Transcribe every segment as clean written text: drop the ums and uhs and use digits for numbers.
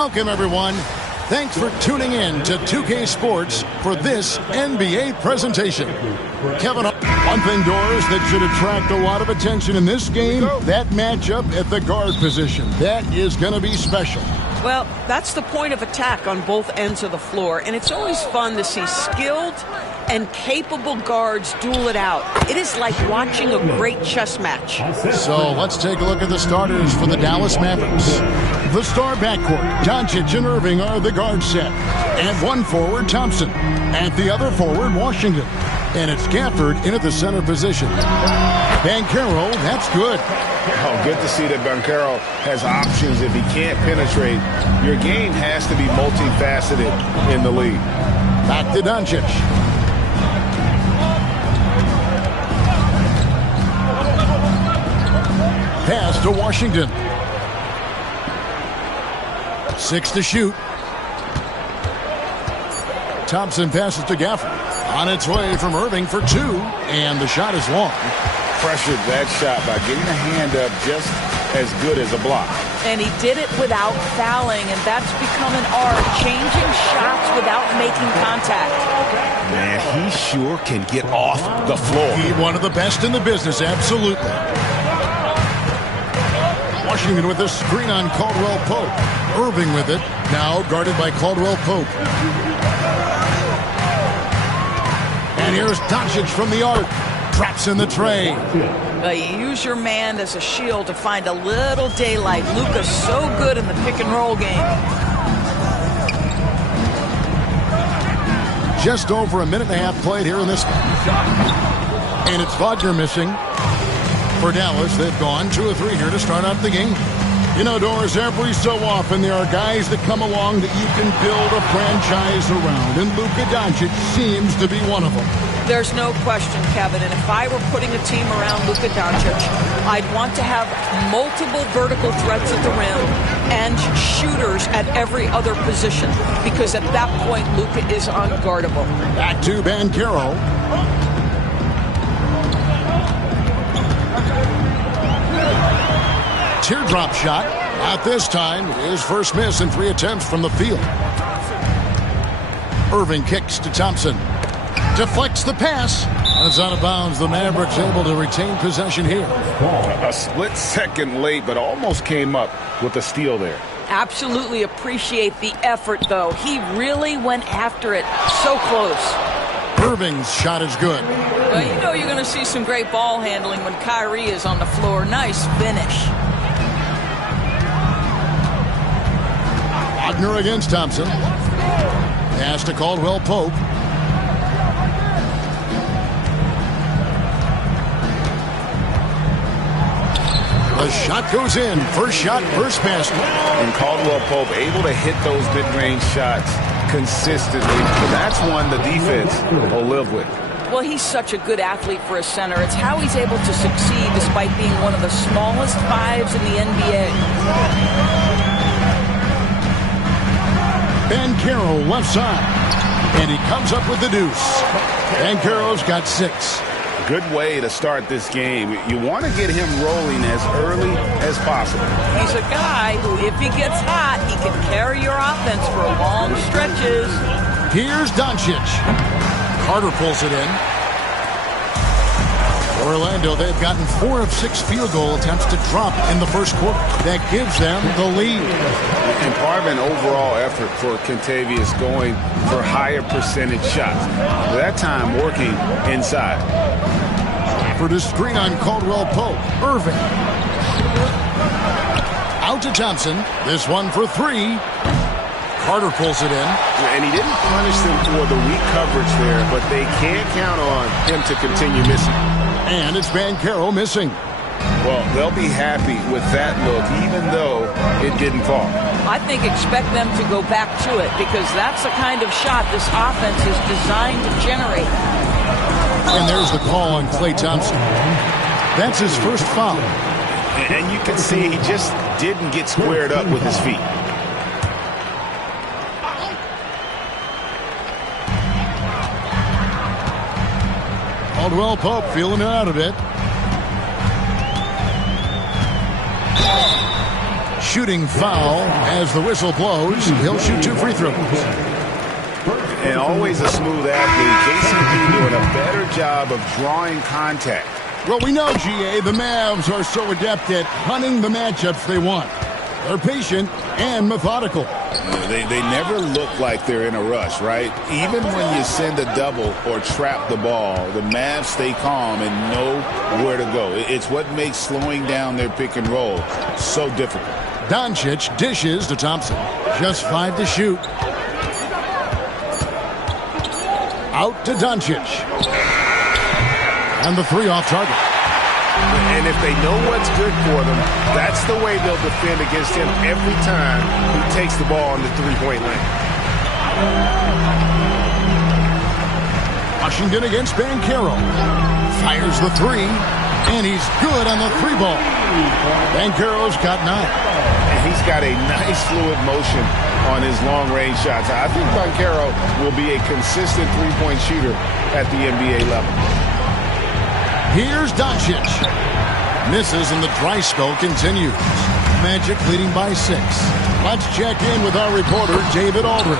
Welcome, everyone. Thanks for tuning in to 2K Sports for this NBA presentation. Kevin, one thing, Doris, that should attract a lot of attention in this game, that matchup at the guard position. That is going to be special. Well, that's the point of attack on both ends of the floor, and it's always fun to see skilled and capable guards duel it out. It is like watching a great chess match. So let's take a look at the starters for the Dallas Mavericks. The star backcourt, Doncic and Irving, are the guard set. At one forward, Thompson. At the other forward, Washington. And it's Gafford in at the center position. Banchero, that's good. Oh, good to see that Banchero has options if he can't penetrate. Your game has to be multifaceted in the league. Back to Doncic. Pass to Washington. 6 to shoot. Thompson passes to Gafford. On its way from Irving for 2, and the shot is long. Pressured that shot by getting a hand up just as good as a block. And he did it without fouling, and that's become an art, changing shots without making contact. Man, he sure can get off the floor. He's one of the best in the business, absolutely. Washington with a screen on Caldwell Pope. Irving with it, now guarded by Caldwell Pope. And here's Doncic from the arc. Drops in the tray. You use your man as a shield to find a little daylight. Luka's so good in the pick-and-roll game. Just over a minute and a half played here in this one. And it's Wagner missing. For Dallas, they've gone 2 or 3 here to start out the game. You know, Doris, every so often there are guys that come along that you can build a franchise around, and Luka Doncic seems to be one of them. There's no question, Kevin, and if I were putting a team around Luka Doncic, I'd want to have multiple vertical threats at the rim and shooters at every other position, because at that point, Luka is unguardable. Back to Banchero. Teardrop shot. Not this time. His first miss in 3 attempts from the field. Irving kicks to Thompson. Deflects the pass. And it's out of bounds. The Mavericks able to retain possession here. A split second late, but almost came up with a steal there. Absolutely appreciate the effort, though. He really went after it. So close. Irving's shot is good. Well, you know you're going to see some great ball handling when Kyrie is on the floor. Nice finish. Wagner against Thompson. Pass to Caldwell Pope. The shot goes in. First shot, first basket. And Caldwell Pope able to hit those mid-range shots consistently. That's one the defense will live with. Well, he's such a good athlete for a center. It's how he's able to succeed despite being one of the smallest 5s in the NBA. Banchero left side. And he comes up with the deuce. Banchero's got 6. Good way to start this game. You want to get him rolling as early as possible. He's a guy who, if he gets hot, he can carry your offense for long stretches. Here's Doncic. Carter pulls it in. Orlando, they've gotten 4 of 6 field goal attempts to drop in the first quarter. That gives them the lead. And part of an overall effort for Kentavious going for higher percentage shots. That time working inside. For the screen on Caldwell Pope. Irving. Out to Thompson. This one for 3. Carter pulls it in. And he didn't punish them for the weak coverage there, but they can't count on him to continue missing. And it's Banchero missing. Well, they'll be happy with that look, even though it didn't fall. I think expect them to go back to it, because that's the kind of shot this offense is designed to generate. And there's the call on Klay Thompson. That's his first foul. And you can see he just didn't get squared up with his feet. Caldwell Pope feeling it out a bit. shooting foul as the whistle blows. He'll shoot 2 free throws. And always a smooth athlete. KCP doing a better job of drawing contact. Well, we know, GA, the Mavs are so adept at hunting the matchups they want. They're patient and methodical. They never look like they're in a rush, right? Even when you send a double or trap the ball, the Mavs stay calm and know where to go. It's what makes slowing down their pick and roll so difficult. Doncic dishes to Thompson. Just 5 to shoot. Out to Doncic. And the 3 off target. And if they know what's good for them, that's the way they'll defend against him every time he takes the ball in the 3-point lane. Washington against Banchero. Fires the 3, and he's good on the 3 ball. Banchero's got 9. And he's got a nice fluid motion on his long-range shots. I think Banchero will be a consistent 3-point shooter at the NBA level. Here's Doncic. Misses and the dry spell continues. Magic leading by 6. Let's check in with our reporter, David Aldridge.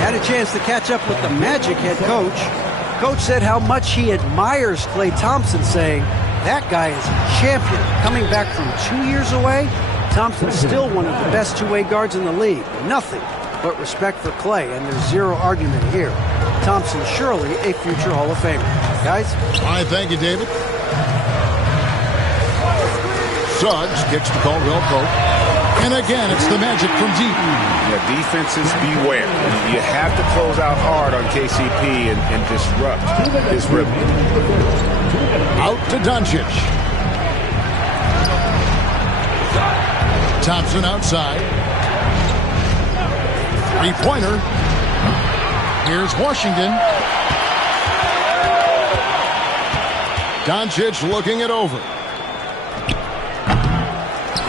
Had a chance to catch up with the Magic head coach. Coach said how much he admires Klay Thompson, saying, that guy is a champion. Coming back from 2 years away, Thompson's still one of the best two-way guards in the league. Nothing but respect for Klay, and there's zero argument here. Thompson surely a future Hall of Famer. Guys? All right, thank you, David. Suggs kicks to Caldwell Pope. And again, it's the Magic from deep. Yeah, defenses beware. You have to close out hard on KCP and disrupt his rhythm. Out to Doncic. Thompson outside. 3-pointer. Here's Washington. Doncic looking it over.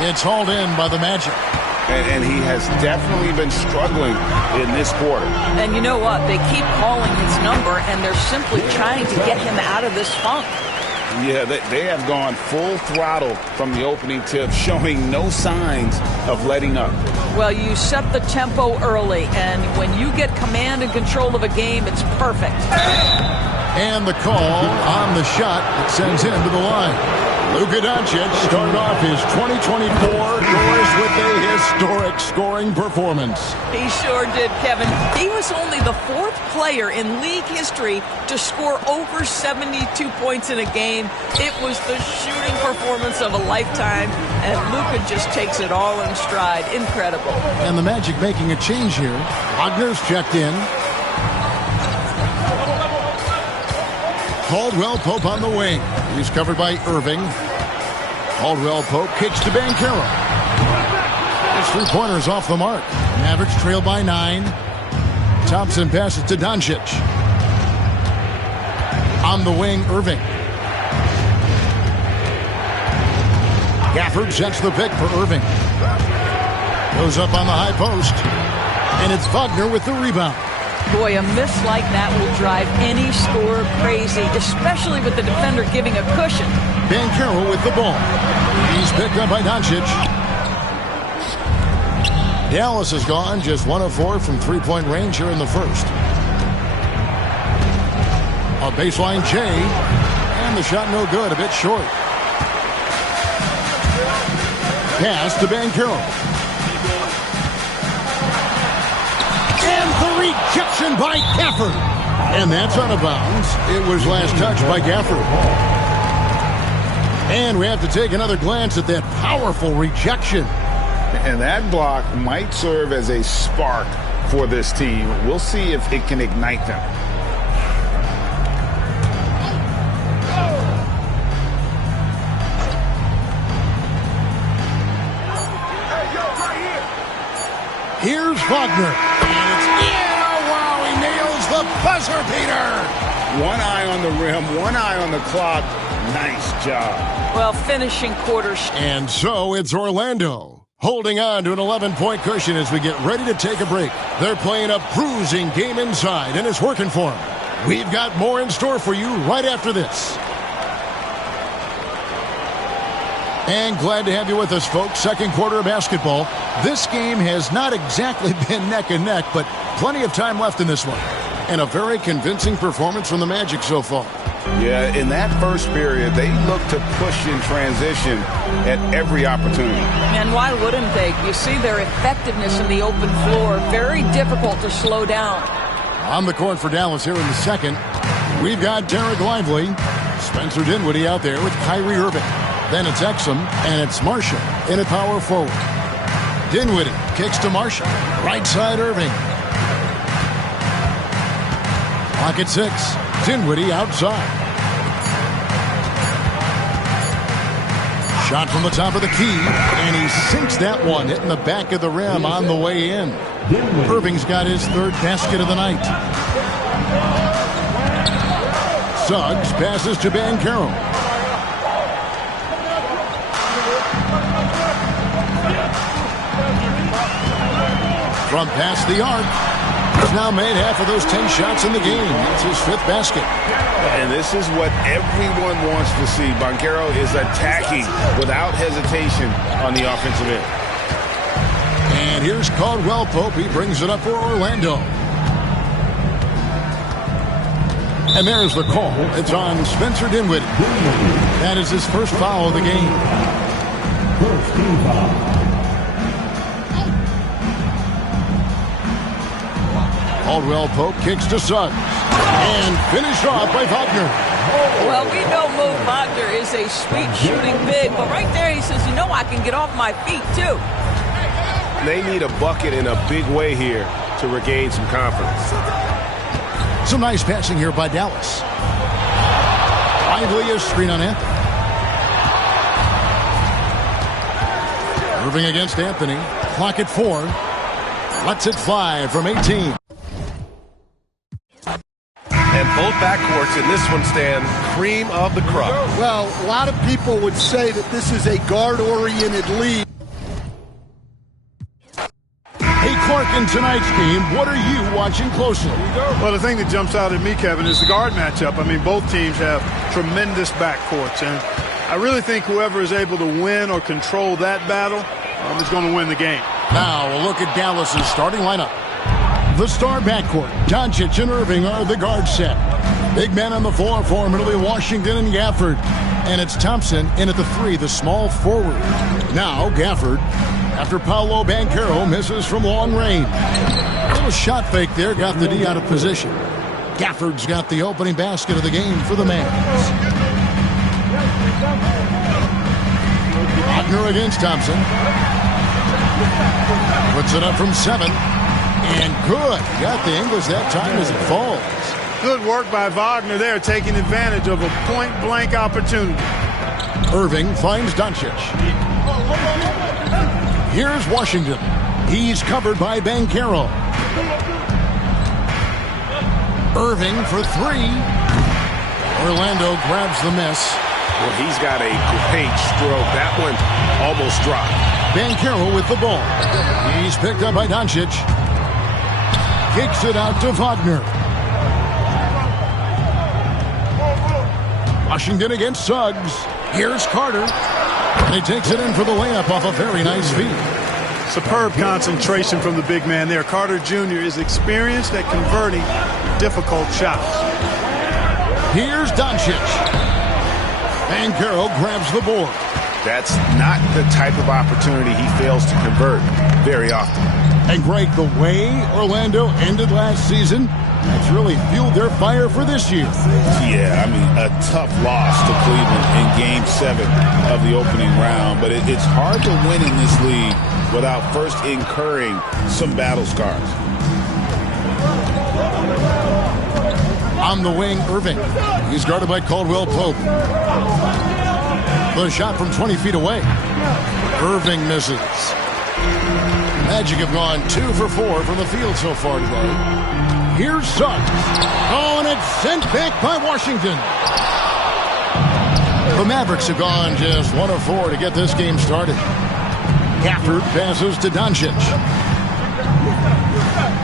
It's hauled in by the Magic. And he has definitely been struggling in this quarter. And you know what? They keep calling his number, and they're simply trying to get him out of this funk. Yeah, they have gone full throttle from the opening tip, showing no signs of letting up. Well, you set the tempo early, and when you get command and control of a game, it's perfect. And the call on the shot that sends him to the line. Luka Doncic started off his 2024 doors with a historic scoring performance. He sure did, Kevin. He was only the 4th player in league history to score over 72 points in a game. It was the shooting performance of a lifetime, and Luka just takes it all in stride. Incredible. And the Magic making a change here. Wagner's checked in. Caldwell Pope on the wing. He's covered by Irving. Caldwell Pope kicks to Banchero. His 3-pointer is off the mark. Mavericks trail by 9. Thompson passes to Doncic. On the wing, Irving. Gafford sets the pick for Irving. Goes up on the high post. And it's Wagner with the rebound. Boy, a miss like that will drive any scorer crazy, especially with the defender giving a cushion. Banchero with the ball. He's picked up by Doncic. Dallas has gone just 1 of 4 from 3-point range here in the first. A baseline J, and the shot no good, a bit short. Pass to Banchero. Rejection by Gafford. And that's out of bounds. It was last touched by Gafford. And we have to take another glance at that powerful rejection. And that block might serve as a spark for this team. We'll see if it can ignite them. Here's Wagner. The buzzer beater. One eye on the rim, one eye on the clock. Nice job. Well, finishing quarters. And so it's Orlando holding on to an 11-point cushion as we get ready to take a break. They're playing a bruising game inside, and it's working for them. We've got more in store for you right after this. And glad to have you with us, folks. Second quarter of basketball. This game has not exactly been neck and neck, but plenty of time left in this one. And a very convincing performance from the Magic so far. Yeah, in that first period, they looked to push in transition at every opportunity. And why wouldn't they? You see their effectiveness in the open floor. Very difficult to slow down. On the court for Dallas here in the second, we've got Derek Lively, Spencer Dinwiddie out there with Kyrie Irving. Then it's Exum, and it's Marshall in a power forward. Dinwiddie kicks to Marshall. Right side Irving. Pocket 6. Dinwiddie outside. Shot from the top of the key, and he sinks that one, hitting the back of the rim on the way in. Irving's got his third basket of the night. Suggs passes to Banchero. From past the arc, he's now made half of those 10 shots in the game. That's his fifth basket. And this is what everyone wants to see. Banchero is attacking without hesitation on the offensive end. And here's Caldwell Pope. He brings it up for Orlando. And there's the call. It's on Spencer Dinwiddie. That is his first foul of the game. First team foul. Caldwell Pope kicks to Suggs. And finished off by Wagner. Well, we know Mo Wagner is a sweet shooting big, but right there he says, you know, I can get off my feet too. They need a bucket in a big way here to regain some confidence. Some nice passing here by Dallas. Lively is screen on Anthony. Irving against Anthony. Clock at 4. Lets it fly from 18. And both backcourts in this one stand cream of the crop. Well, a lot of people would say that this is a guard-oriented league. Hey, Clark, in tonight's game, what are you watching closely? Well, the thing that jumps out at me, Kevin, is the guard matchup. I mean, both teams have tremendous backcourts, and I really think whoever is able to win or control that battle is going to win the game. Now, we'll look at Dallas's starting lineup. The star backcourt, Doncic and Irving are the guard set. Big men on the floor for him, it'll be Washington and Gafford. And it's Thompson in at the 3, the small forward. Now, Gafford, after Paolo Banchero misses from long range. A little shot fake there, got the D out of position. Gafford's got the opening basket of the game for the Mavs. Wagner against Thompson. Puts it up from 7. And good. Got the English that time as it falls. Good work by Wagner there, taking advantage of a point-blank opportunity. Irving finds Doncic. Here's Washington. He's covered by Banchero. Irving for 3. Orlando grabs the miss. Well, he's got a great stroke. That one almost dropped. Banchero with the ball. He's picked up by Doncic. Kicks it out to Wagner. Washington against Suggs. Here's Carter. And he takes it in for the layup off a very nice feed. Superb concentration from the big man there. Carter Jr. is experienced at converting difficult shots. Here's Doncic. Banchero grabs the board. That's not the type of opportunity he fails to convert very often. And Greg, the way Orlando ended last season, that's really fueled their fire for this year. Yeah, I mean, a tough loss to Cleveland in Game 7 of the opening round. But it's hard to win in this league without first incurring some battle scars. On the wing, Irving. He's guarded by Caldwell Pope. The shot from 20 feet away. Irving misses. Magic have gone 2 for 4 from the field so far today. Here's Suggs. Oh, and it's sent back by Washington. The Mavericks have gone just 1 of 4 to get this game started. Gafford passes to Doncic.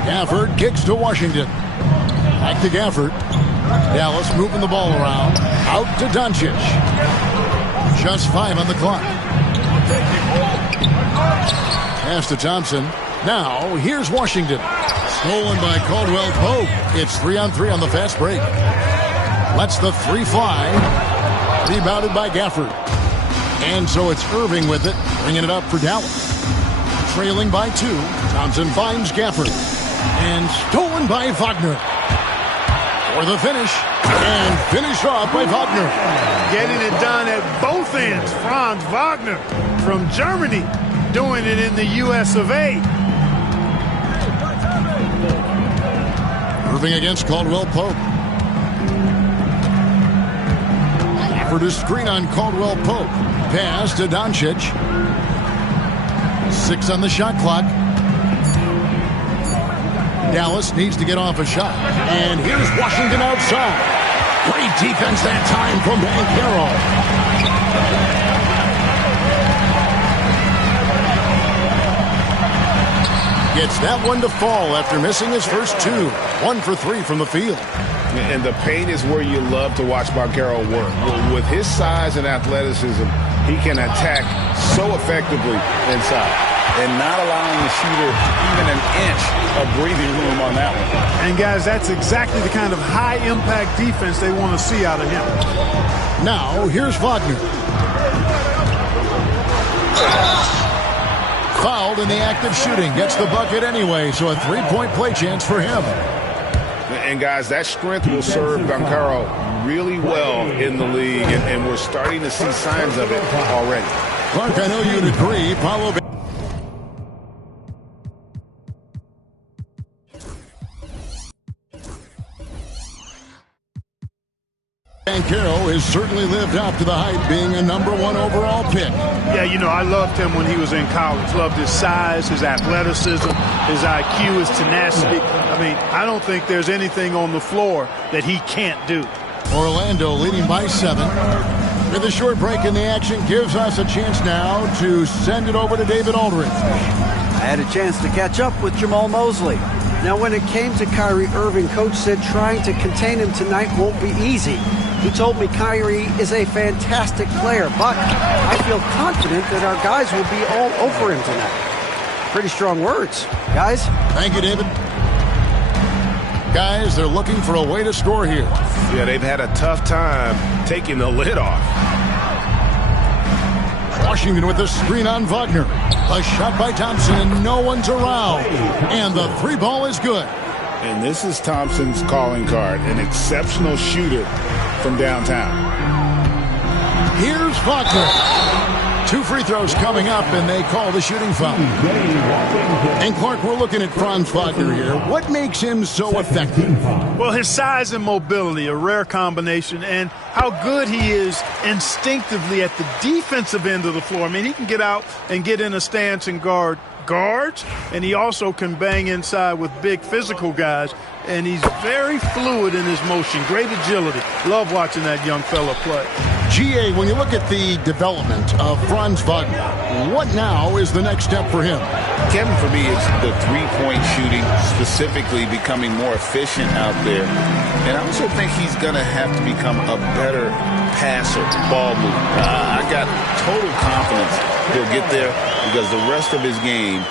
Gafford kicks to Washington. Back to Gafford. Dallas moving the ball around. Out to Doncic. Just 5 on the clock. Pass to Thompson. Now, here's Washington. Stolen by Caldwell Pope. It's 3-on-3 on the fast break. Lets the three fly. Rebounded by Gafford. And so it's Irving with it, bringing it up for Dallas. Trailing by 2. Thompson finds Gafford. And stolen by Wagner. For the finish. And finished off by Wagner. Getting it done at both ends. Franz Wagner from Germany doing it in the US of A. Irving against Caldwell Pope. For the screen on Caldwell Pope. Pass to Doncic. 6 on the shot clock. Dallas needs to get off a shot. And here's Washington outside. Great defense that time from Banchero. Gets that one to fall after missing his first 2. 1 for 3 from the field. And the paint is where you love to watch Banchero work. With his size and athleticism, he can attack so effectively inside and not allowing the shooter even an inch of breathing room on that one. And, guys, that's exactly the kind of high-impact defense they want to see out of him. Now, here's Wagner. Fouled in the act of shooting. Gets the bucket anyway, so a 3-point play chance for him. And, guys, that strength will serve Banchero really well in the league, and we're starting to see signs of it already. Clark, I know you'd agree. Paolo Banchero has certainly lived up to the hype, being a #1 overall pick. Yeah, you know, I loved him when he was in college. Loved his size, his athleticism, his IQ, his tenacity. I mean, I don't think there's anything on the floor that he can't do. Orlando leading by 7. With a short break in the action, gives us a chance now to send it over to David Aldridge. I had a chance to catch up with Jamal Mosley. Now, when it came to Kyrie Irving, Coach said trying to contain him tonight won't be easy. He told me Kyrie is a fantastic player, but I feel confident that our guys will be all over him tonight. Pretty strong words, guys. Thank you, David. Guys, they're looking for a way to score here. Yeah, they've had a tough time taking the lid off. Washington with a screen on Wagner. A shot by Thompson, and no one's around. And the 3 ball is good. And this is Thompson's calling card, an exceptional shooter from downtown. Here's Wagner. 2 free throws coming up, and they call the shooting foul. And Clark, we're looking at Franz Wagner here. What makes him so effective? Well, his size and mobility, a rare combination, and how good he is instinctively at the defensive end of the floor. I mean, he can get out and get in a stance and guard guards, and he also can bang inside with big physical guys, and he's very fluid in his motion. Great agility. Love watching that young fella play. GA, when you look at the development of Franz Wagner, what now is the next step for him? Kevin, for me, it's the three-point shooting, specifically becoming more efficient out there. And I also think he's going to have to become a better passer, ball mover. I got total confidence he'll get there because the rest of his game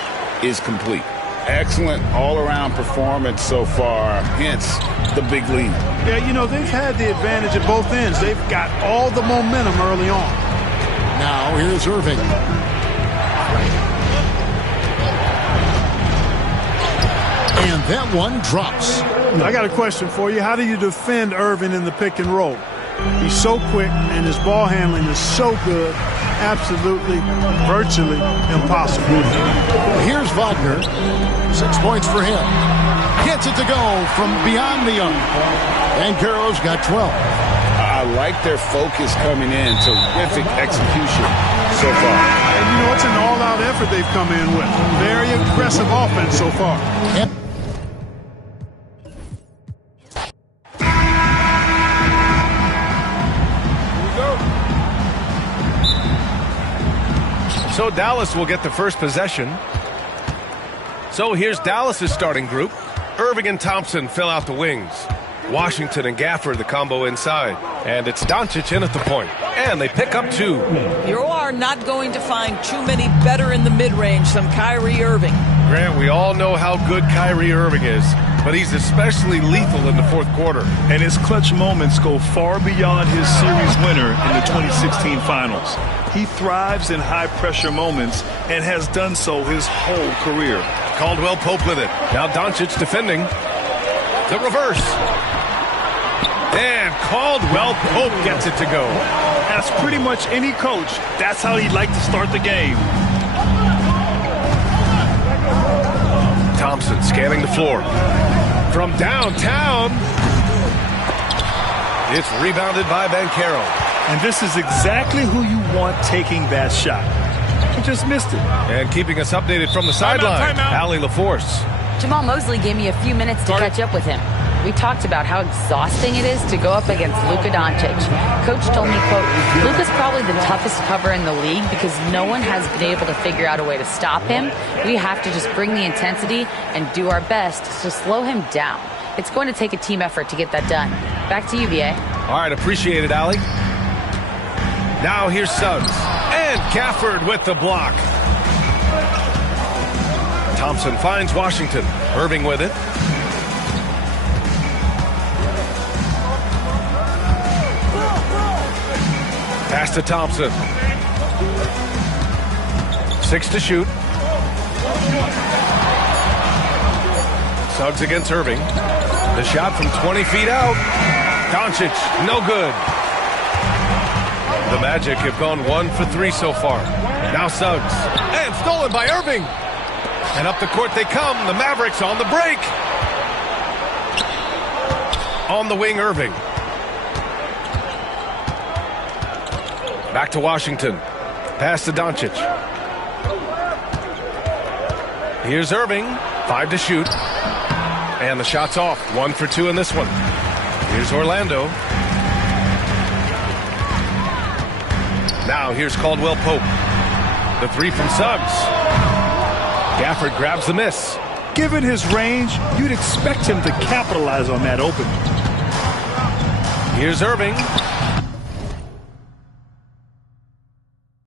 is complete. Excellent all-around performance so far, hence the big lead. Yeah, you know, they've had the advantage at both ends. They've got all the momentum early on. Now here's Irving. And that one drops. I got a question for you. How do you defend Irving in the pick and roll? He's so quick, and his ball handling is so good. Absolutely, virtually impossible. Here's Wagner. 6 points for him. Gets it to go from beyond the arc. Banchero's got 12. I like their focus coming in. Terrific execution so far. And you know, it's an all-out effort they've come in with. Very aggressive offense so far. So Dallas will get the first possession. So here's Dallas's starting group. Irving and Thompson fill out the wings. Washington and Gafford the combo inside. And it's Doncic in at the point. And they pick up 2. You are are not going to find too many better in the mid-range than Kyrie Irving. Grant, we all know how good Kyrie Irving is, but he's especially lethal in the fourth quarter. And his clutch moments go far beyond his series winner in the 2016 finals. He thrives in high-pressure moments and has done so his whole career. Caldwell Pope with it. Now Doncic defending. The reverse. And Caldwell Pope gets it to go. As pretty much any coach, that's how he'd like to start the game. Thompson scanning the floor. From downtown. It's rebounded by Banchero. And this is exactly who you want taking that shot. He just missed it. And keeping us updated from the sideline, Allie LaForce. Jamal Mosley gave me a few minutes to catch up with him. We talked about how exhausting it is to go up against Luka Doncic. Coach told me, quote, Luka's probably the toughest cover in the league because no one has been able to figure out a way to stop him. We have to just bring the intensity and do our best to slow him down. It's going to take a team effort to get that done. Back to you, VA. All right, appreciate it, Allie. Now here's Suggs. And Gafford with the block. Thompson finds Washington. Irving with it. Pass to Thompson. 6 to shoot. Suggs against Irving. The shot from 20 feet out. Doncic, no good. The Magic have gone 1 for 3 so far. Now Suggs. And stolen by Irving. And up the court they come. The Mavericks on the break. On the wing, Irving. Back to Washington. Pass to Doncic. Here's Irving. 5 to shoot. And the shot's off. 1 for 2 in this one. Here's Orlando. Now here's Caldwell Pope. The 3 from Suggs. Gafford grabs the miss. Given his range, you'd expect him to capitalize on that opening. Here's Irving.